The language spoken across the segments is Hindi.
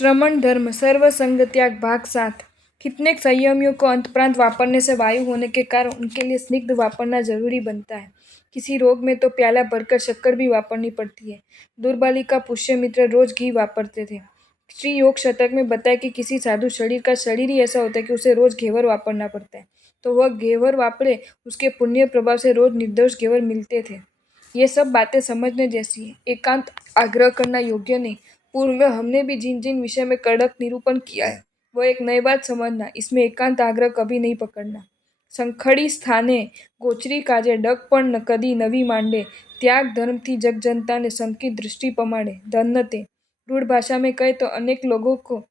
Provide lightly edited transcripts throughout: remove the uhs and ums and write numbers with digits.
श्रमण धर्म सर्व संग त्याग भाग 7। कितने संयमियों को अंतप्रांत वापरने से वायु होने के कारण उनके लिए स्निग्ध वापरना जरूरी बनता है। किसी रोग में तो प्याला भरकर शक्कर भी वापरनी पड़ती है। दुर्बाली का पुष्य मित्र रोज घी वापरते थे। श्री योग शतक में बताया कि किसी साधु शरीर का शरीर ही ऐसा होता है कि उसे रोज घेवर वापरना पड़ता है, तो वह घेवर वापरे, उसके पुण्य प्रभाव से रोज निर्दोष घेवर मिलते थे। ये सब बातें समझने जैसी है, एकांत आग्रह करना योग्य नहीं। पूर्व हमने भी जिन जिन विषय में कड़क निरूपण किया है वह एक नई बात समझना, इसमें एकांत आग्रह कभी नहीं पकड़ना। संखड़ी स्थाने गोचरी काजे डग पण कदी नवी मांडे, त्याग धर्म थी जग जनता ने संत की दृष्टि पमाड़े धन्य ते। रूढ़ भाषा में कहे तो अनेक लोगों को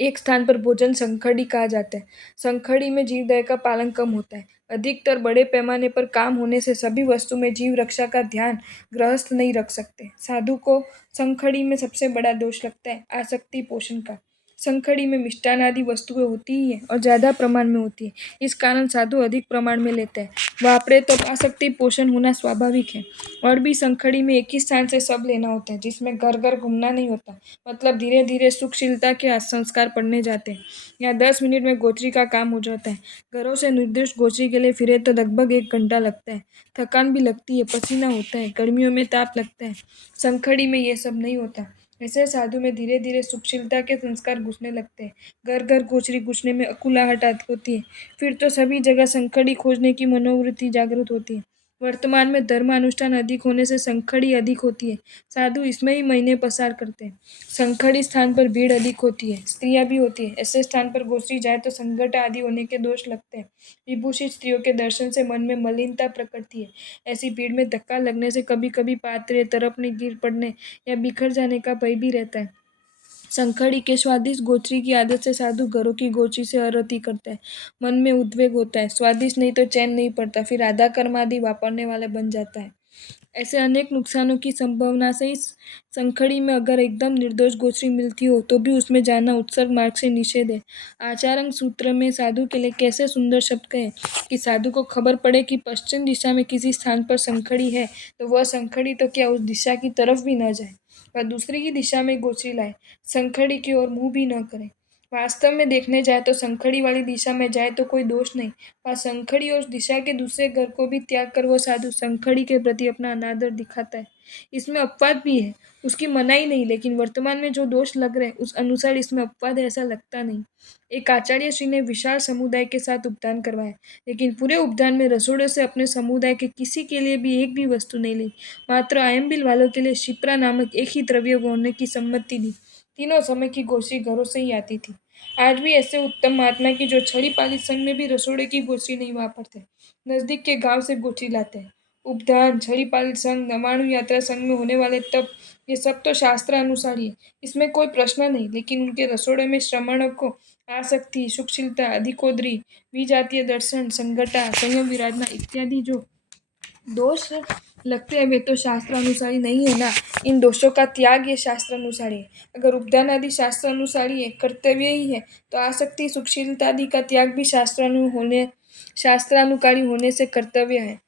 एक स्थान पर भोजन संखड़ी कहा जाता है। संखड़ी में जीवदया का पालन कम होता है। अधिकतर बड़े पैमाने पर काम होने से सभी वस्तु में जीव रक्षा का ध्यान गृहस्थ नहीं रख सकते। साधु को संखड़ी में सबसे बड़ा दोष लगता है आसक्ति पोषण का। संखड़ी में मिष्टान आदि वस्तुएं होती ही है और ज्यादा प्रमाण में होती है, इस कारण साधु अधिक प्रमाण में लेते हैं। वापरे तो आसक्ति पोषण होना स्वाभाविक है। और भी संखड़ी में एक ही स्थान से सब लेना होता है, जिसमें घर घर घूमना नहीं होता, मतलब धीरे धीरे सुखशीलता के संस्कार पड़ने जाते हैं। यहाँ 10 मिनट में गोचरी का काम हो जाता है। घरों से निर्दिष्ट गोचरी के लिए फिरे तो लगभग 1 घंटा लगता है। थकान भी लगती है, पसीना होता है, गर्मियों में ताप लगता है। संखड़ी में ये सब नहीं होता। ऐसे साधु में धीरे धीरे सुखशीलता के संस्कार घुसने लगते हैं। घर घर गोचरी घुसने में अकुलाहट होती है। फिर तो सभी जगह संखड़ी खोजने की मनोवृत्ति जागृत होती है। वर्तमान में धर्मानुष्ठान अधिक होने से संखड़ी अधिक होती है। साधु इसमें ही महीने पसार करते हैं। संखड़ी स्थान पर भीड़ अधिक होती है, स्त्रियां भी होती है। ऐसे स्थान पर गोचरी जाए तो संकट आदि होने के दोष लगते हैं। विभूषित स्त्रियों के दर्शन से मन में मलिनता प्रकटती है। ऐसी भीड़ में धक्का लगने से कभी कभी पात्र तरपने गिर पड़ने या बिखर जाने का भय भी रहता है। संखड़ी के स्वादिष्ट गोचरी की आदत से साधु घरों की गोचरी से अरति करता है। मन में उद्वेग होता है, स्वादिष्ट नहीं तो चैन नहीं पड़ता, फिर आधा कर्म आदि वापरने वाला बन जाता है। ऐसे अनेक नुकसानों की संभावना से इस संखड़ी में अगर एकदम निर्दोष गोचरी मिलती हो तो भी उसमें जाना उत्सर्ग मार्ग से निषेध है। आचारंग सूत्र में साधु के लिए कैसे सुंदर शब्द कहे कि साधु को खबर पड़े कि पश्चिम दिशा में किसी स्थान पर संखड़ी है तो वह संखड़ी तो क्या उस दिशा की तरफ भी न जाए, वह दूसरी ही दिशा में गोचरी लाए, संखड़ी की ओर मुंह भी न करे। वास्तव में देखने जाए तो संखड़ी वाली दिशा में जाए तो कोई दोष नहीं, वह संखड़ी और उस दिशा के दूसरे घर को भी त्याग कर वो साधु संखड़ी के प्रति अपना अनादर दिखाता है। इसमें अपवाद भी है, उसकी मनाही नहीं, लेकिन वर्तमान में जो दोष लग रहे उस अनुसार इसमें अपवाद है ऐसा लगता नहीं। एक आचार्य श्री ने विशाल समुदाय के साथ उपदान करवाया, लेकिन पूरे उपदान में रसोड़े से अपने समुदाय के किसी के लिए भी एक भी वस्तु नहीं ली। मात्र आयम्बिल वालों के लिए शिप्रा नामक एक ही द्रव्य होने की सम्मति दी। तीनों समय की गोचरी घरों से ही आती थी। आज भी ऐसे उत्तम महात्मा की जो छड़ी पालित संघ में भी रसोड़े की गोचरी नहीं वापरते, नजदीक के गांव से गोचरी लाते हैं। उपदान, छड़ी पालित संघ, नवाणु यात्रा संघ में होने वाले तप, ये सब तो शास्त्र अनुसार ही है, इसमें कोई प्रश्न नहीं। लेकिन उनके रसोड़े में श्रमणों को आसक्ति, सुखशीलता, अधिकोद्री, विजातीय दर्शन, संगठा, संयम विराधना इत्यादि जो दोष लगते हैं वे तो शास्त्र अनुसारी नहीं है ना। इन दोषों का त्याग ये शास्त्र अनुसारी है। अगर उपदान आदि शास्त्र अनुसारी है, कर्तव्य ही है, तो आसक्ति, सुखशीलता आदि का त्याग भी शास्त्रानुकारी होने से कर्तव्य है।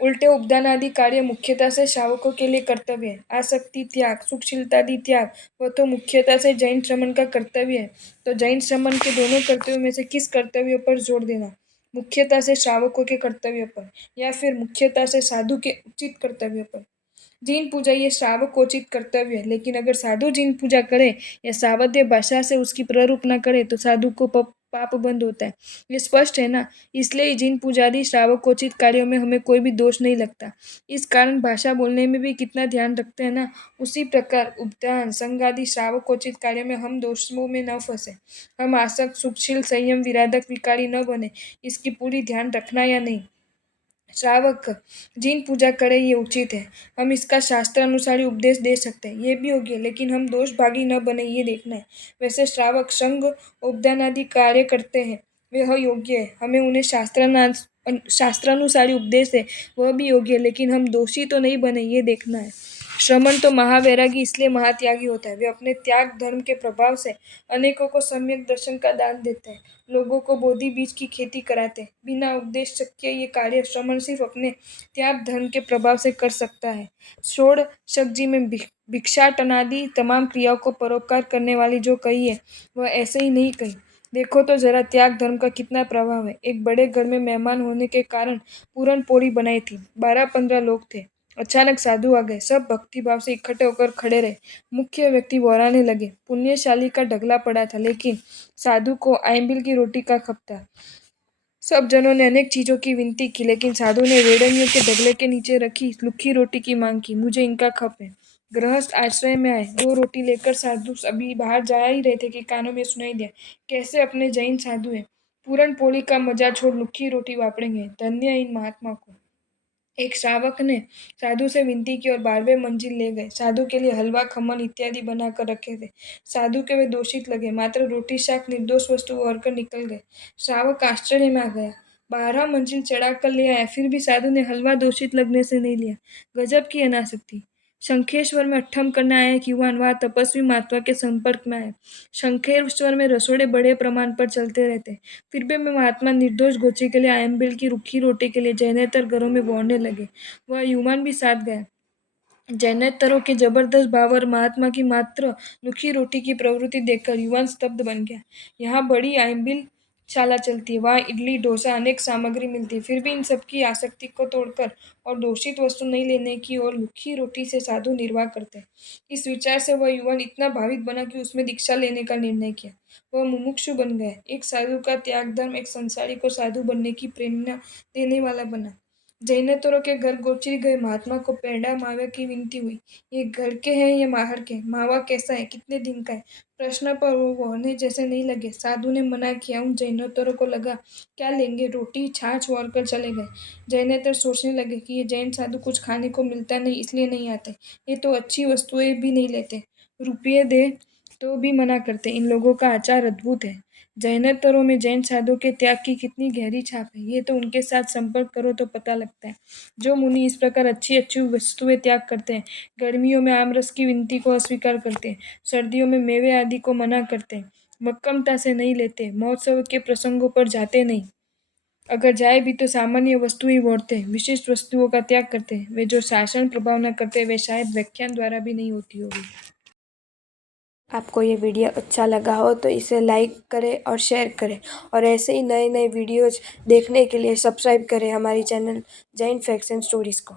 उल्टे उपदान आदि कार्य मुख्यता से श्रावकों के लिए कर्तव्य है। आसक्ति त्याग, सुखशीलता आदि त्याग वह तो मुख्यता से जैन श्रमण का कर्तव्य है। तो जैन श्रमण के दोनों कर्तव्यों में से किस कर्तव्य पर जोर देना, मुख्यता से श्रावकों के कर्तव्य पर या फिर मुख्यता से साधु के उचित कर्तव्य पर। जिन पूजा ये श्रावकोचित कर्तव्य है, लेकिन अगर साधु जिन पूजा करे या सावध्य भाषा से उसकी प्ररूप न करे तो साधु को पाप बंद होता है, ये स्पष्ट है ना। इसलिए जिन पूजादि श्रावकोचित कार्यों में हमें कोई भी दोष नहीं लगता। इस कारण भाषा बोलने में भी कितना ध्यान रखते हैं ना। उसी प्रकार उपदान, संघ आदि श्रावकोचित कार्य में हम दोषों में न फंसे, हम आसक्त, सुखशील, संयम, विराधक, विकारी न बने, इसकी पूरी ध्यान रखना या नहीं। श्रावक जिन पूजा करे ये उचित है, हम इसका शास्त्र अनुसार उपदेश दे सकते हैं, ये भी योग्य, लेकिन हम दोष भागी न बने ये देखना है। वैसे श्रावक संघ, उपदान आदि कार्य करते हैं वह योग्य है, हमें उन्हें शास्त्रानुसारी उपदेश है वह भी योग्य है, लेकिन हम दोषी तो नहीं बने ये देखना है। श्रमण तो महावैरागी इसलिए महात्यागी होता है। वे अपने त्याग धर्म के प्रभाव से अनेकों को सम्यक दर्शन का दान देते हैं, लोगों को बोधि बीज की खेती कराते हैं। बिना उपदेश शक्य ये कार्य श्रमण सिर्फ अपने त्याग धर्म के प्रभाव से कर सकता है। षोडशक में भिक्षाटनादि तमाम क्रियाओं को परोपकार करने वाली जो कही है वह ऐसे ही नहीं कही। देखो तो जरा त्याग धर्म का कितना प्रभाव है। एक बड़े घर में मेहमान होने के कारण पूरन पोली बनाई थी। 12-15 लोग थे। अचानक साधु आ गए। सब भक्तिभाव से इकट्ठे होकर खड़े रहे। मुख्य व्यक्ति बोराने लगे। पुण्यशाली का ढगला पड़ा था, लेकिन साधु को आइंबिल की रोटी का खप था। सब जनों ने अनेक चीजों की विनती की, लेकिन साधु ने वेड़नियों के ढगले के नीचे रखी लुक्खी रोटी की मांग की। मुझे इनका खप है। गृहस्थ आश्रय में आए। 2 रोटी लेकर साधु अभी बाहर जा ही रहे थे कि कानों में सुनाई दिया, कैसे अपने जैन साधु हैं, पूरन पोली का मजा छोड़ लुक्खी रोटी वापरेंगे। धन्य इन महात्मा को। एक श्रावक ने साधु से विनती की और 12वें मंजिल ले गए। साधु के लिए हलवा, खमन इत्यादि बनाकर रखे थे। साधु के वे दोषित लगे, मात्र रोटी शाक निर्दोष वस्तु ओढ़कर निकल गए। श्रावक आश्चर्य में आ गया। 12 मंजिल चढ़ा कर ले आया, फिर भी साधु ने हलवा दोषित लगने से नहीं लिया। गजब की अनासक्ति। शंखेश्वर में अट्ठम करने आया एक युवान वहां तपस्वी महात्मा के संपर्क में आया। शंखेश्वर में रसोड़े बड़े प्रमाण पर चलते रहते, फिर भी मैं महात्मा निर्दोष गोचे के लिए आयम्बिल की रुखी रोटी के लिए जैनेतर घरों में बोलने लगे। वह युवान भी साथ गया। जैनेतरों के जबरदस्त भाव और महात्मा की मात्र लुखी रोटी की प्रवृत्ति देखकर युवान स्तब्ध बन गया। यहाँ बड़ी आयम्बिल शाला चलती है, वहाँ इडली, डोसा, अनेक सामग्री मिलती है, फिर भी इन सबकी आसक्ति को तोड़कर और दूषित वस्तु नहीं लेने की और लुखी रोटी से साधु निर्वाह करते हैं। इस विचार से वह युवान इतना भावित बना कि उसमें दीक्षा लेने का निर्णय किया। वह मुमुक्षु बन गया। एक साधु का त्याग धर्म एक संसारी को साधु बनने की प्रेरणा देने वाला बना। जैनेतरों के घर गोचरी गए महात्मा को पेड़ा मावा की विनती हुई। ये घर के हैं या बाहर के? मावा कैसा है? कितने दिन का है? प्रश्न पर वो होने जैसे नहीं लगे। साधु ने मना किया। उन जैनेतरों को लगा क्या लेंगे, रोटी छाछ ओढ़ कर चले गए। जैनेतर सोचने लगे कि ये जैन साधु कुछ खाने को मिलता नहीं इसलिए नहीं आते, ये तो अच्छी वस्तुएं भी नहीं लेते, रुपये दे तो भी मना करते। इन लोगों का आचार अद्भुत है। जैनेतरों में जैन साधु के त्याग की कितनी गहरी छाप है, ये तो उनके साथ संपर्क करो तो पता लगता है। जो मुनि इस प्रकार अच्छी अच्छी वस्तुएं त्याग करते हैं, गर्मियों में आमरस की विनती को अस्वीकार करते हैं, सर्दियों में मेवे आदि को मना करते हैं, मक्कमता से नहीं लेते, महोत्सव के प्रसंगों पर जाते नहीं, अगर जाए भी तो सामान्य वस्तु ही ओढ़ते हैं, विशिष्ट वस्तुओं का त्याग करते हैं। वे जो शासन प्रभाव न करते वे शायद व्याख्यान द्वारा भी नहीं होती होगी। आपको ये वीडियो अच्छा लगा हो तो इसे लाइक करें और शेयर करें, और ऐसे ही नए नए वीडियोज़ देखने के लिए सब्सक्राइब करें हमारी channel Jain facts and stories को।